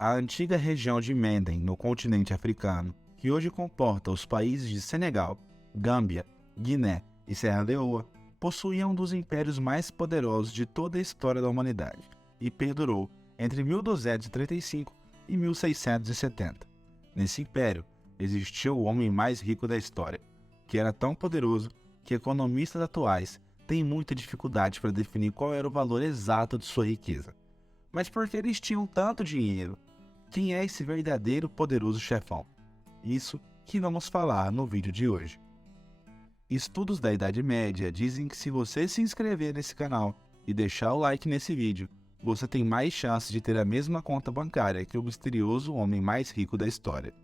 A antiga região de Menden, no continente africano, que hoje comporta os países de Senegal, Gâmbia, Guiné e Serra Leoa, possuía um dos impérios mais poderosos de toda a história da humanidade e perdurou entre 1235 e 1670. Nesse império, existia o homem mais rico da história, que era tão poderoso que economistas atuais têm muita dificuldade para definir qual era o valor exato de sua riqueza. Mas por que eles tinham tanto dinheiro? Quem é esse verdadeiro poderoso chefão? Isso que vamos falar no vídeo de hoje. Estudos da Idade Média dizem que se você se inscrever nesse canal e deixar o like nesse vídeo, você tem mais chance de ter a mesma conta bancária que o misterioso homem mais rico da história.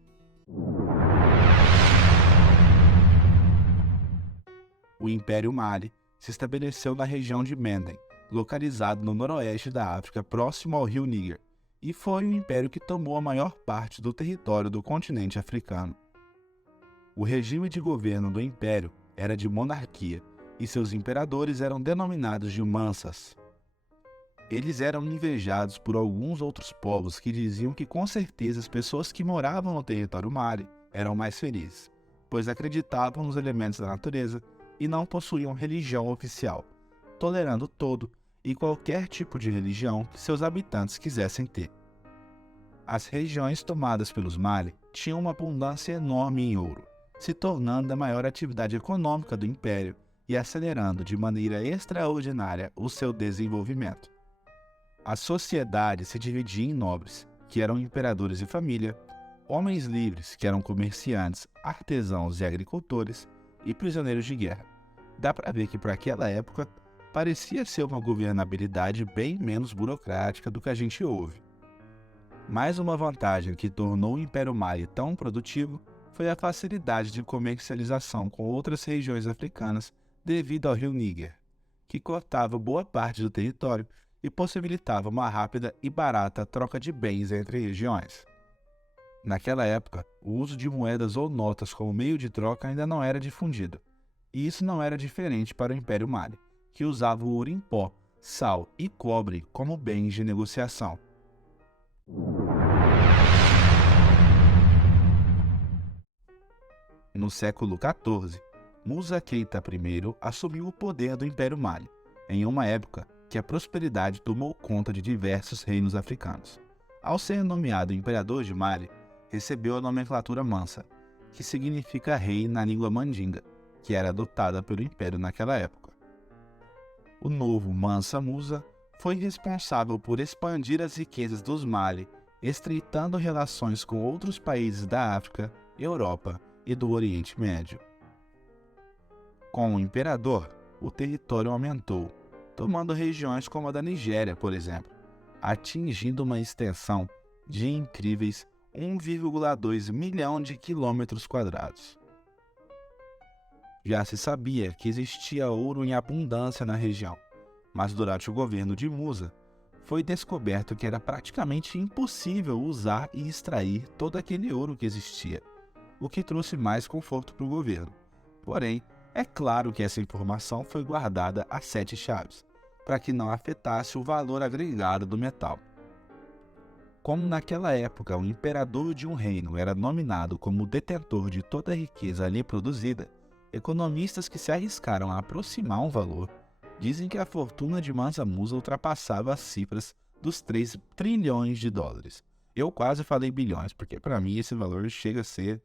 O Império Mali se estabeleceu na região de Menden, localizado no noroeste da África, próximo ao rio Níger, e foi o império que tomou a maior parte do território do continente africano. O regime de governo do império era de monarquia, e seus imperadores eram denominados de mansas. Eles eram invejados por alguns outros povos que diziam que com certeza as pessoas que moravam no território Mali eram mais felizes, pois acreditavam nos elementos da natureza e não possuíam religião oficial, tolerando todo e qualquer tipo de religião que seus habitantes quisessem ter. As regiões tomadas pelos Mali tinham uma abundância enorme em ouro, se tornando a maior atividade econômica do império e acelerando de maneira extraordinária o seu desenvolvimento. A sociedade se dividia em nobres, que eram imperadores de família, homens livres, que eram comerciantes, artesãos e agricultores, e prisioneiros de guerra. Dá para ver que para aquela época parecia ser uma governabilidade bem menos burocrática do que a gente ouve. Mais uma vantagem que tornou o Império Mali tão produtivo foi a facilidade de comercialização com outras regiões africanas devido ao rio Níger, que cortava boa parte do território e possibilitava uma rápida e barata troca de bens entre regiões. Naquela época, o uso de moedas ou notas como meio de troca ainda não era difundido, e isso não era diferente para o Império Mali, que usava o ouro em pó, sal e cobre como bens de negociação. No século XIV, Musa Keita I assumiu o poder do Império Mali, em uma época que a prosperidade tomou conta de diversos reinos africanos. Ao ser nomeado imperador de Mali, recebeu a nomenclatura Mansa, que significa rei na língua mandinga, que era adotada pelo Império naquela época. O novo Mansa Musa foi responsável por expandir as riquezas dos Mali, estreitando relações com outros países da África, Europa e do Oriente Médio. Com o imperador, o território aumentou, tomando regiões como a da Nigéria, por exemplo, atingindo uma extensão de incríveis 1,2 milhão de quilômetros quadrados. Já se sabia que existia ouro em abundância na região, mas durante o governo de Musa, foi descoberto que era praticamente impossível usar e extrair todo aquele ouro que existia, o que trouxe mais conforto para o governo. Porém, é claro que essa informação foi guardada a 7 chaves, para que não afetasse o valor agregado do metal. Como naquela época o imperador de um reino era nominado como detentor de toda a riqueza ali produzida, economistas que se arriscaram a aproximar um valor dizem que a fortuna de Mansa Musa ultrapassava as cifras dos 3 trilhões de dólares. Eu quase falei bilhões, porque para mim esse valor chega a ser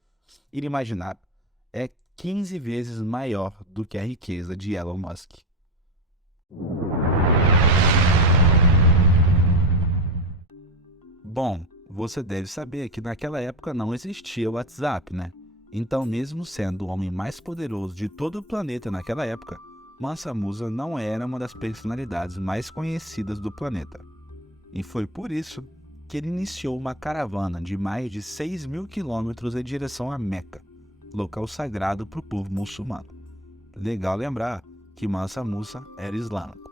inimaginável. É 15 vezes maior do que a riqueza de Elon Musk. Bom, você deve saber que naquela época não existia o WhatsApp, né? Então, mesmo sendo o homem mais poderoso de todo o planeta naquela época, Mansa Musa não era uma das personalidades mais conhecidas do planeta. E foi por isso que ele iniciou uma caravana de mais de 6.000 quilômetros em direção a Meca, local sagrado para o povo muçulmano. Legal lembrar que Mansa Musa era islâmico.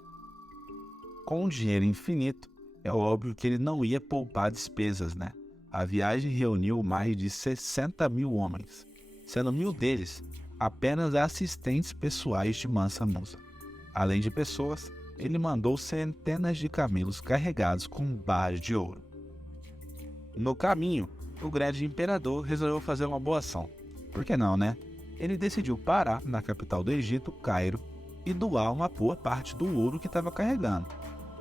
Com um dinheiro infinito, é óbvio que ele não ia poupar despesas, né? A viagem reuniu mais de 60.000 homens, sendo 1.000 deles apenas assistentes pessoais de Mansa Musa. Além de pessoas, ele mandou centenas de camelos carregados com barras de ouro. No caminho, o grande imperador resolveu fazer uma boa ação. Por que não, né? Ele decidiu parar na capital do Egito, Cairo, e doar uma boa parte do ouro que estava carregando.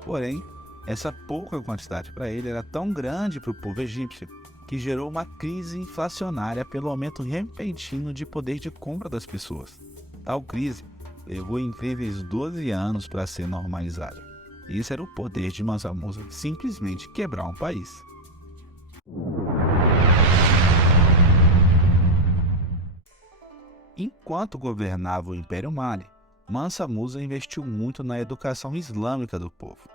Porém, essa pouca quantidade para ele era tão grande para o povo egípcio que gerou uma crise inflacionária pelo aumento repentino de poder de compra das pessoas. Tal crise levou incríveis 12 anos para ser normalizada. Isso era o poder de Mansa Musa simplesmente quebrar um país. Enquanto governava o Império Mali, Mansa Musa investiu muito na educação islâmica do povo.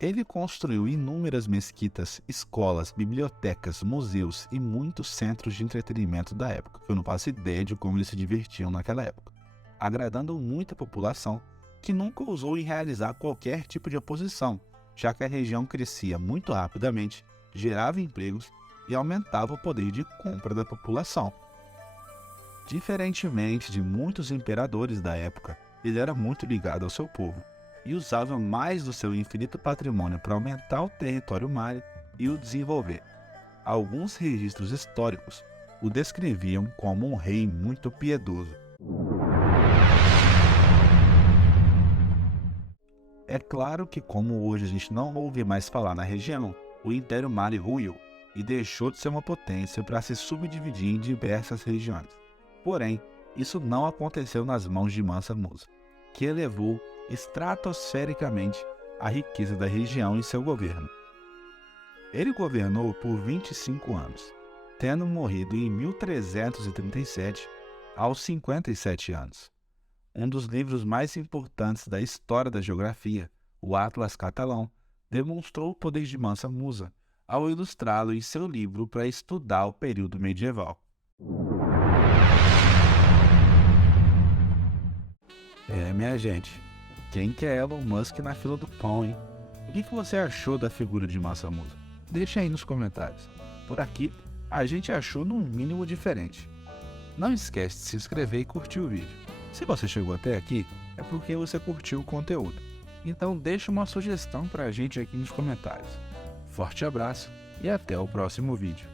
Ele construiu inúmeras mesquitas, escolas, bibliotecas, museus e muitos centros de entretenimento da época, que eu não faço ideia de como eles se divertiam naquela época, agradando muita população que nunca ousou em realizar qualquer tipo de oposição, já que a região crescia muito rapidamente, gerava empregos e aumentava o poder de compra da população. Diferentemente de muitos imperadores da época, ele era muito ligado ao seu povo e usava mais do seu infinito patrimônio para aumentar o território mali e o desenvolver. Alguns registros históricos o descreviam como um rei muito piedoso. É claro que, como hoje a gente não ouve mais falar na região, o Império Mali ruiu e deixou de ser uma potência para se subdividir em diversas regiões. Porém, isso não aconteceu nas mãos de Mansa Musa, que elevou estratosfericamente a riqueza da região em seu governo. Ele governou por 25 anos, tendo morrido em 1337, aos 57 anos. Um dos livros mais importantes da história da geografia, o Atlas Catalão, demonstrou o poder de Mansa Musa ao ilustrá-lo em seu livro para estudar o período medieval. Minha gente, quem quer Elon Musk na fila do pão, hein? O que você achou da figura de Mansa Musa? Deixa aí nos comentários. Por aqui, a gente achou no mínimo diferente. Não esquece de se inscrever e curtir o vídeo. Se você chegou até aqui, é porque você curtiu o conteúdo. Então deixa uma sugestão pra gente aqui nos comentários. Forte abraço e até o próximo vídeo.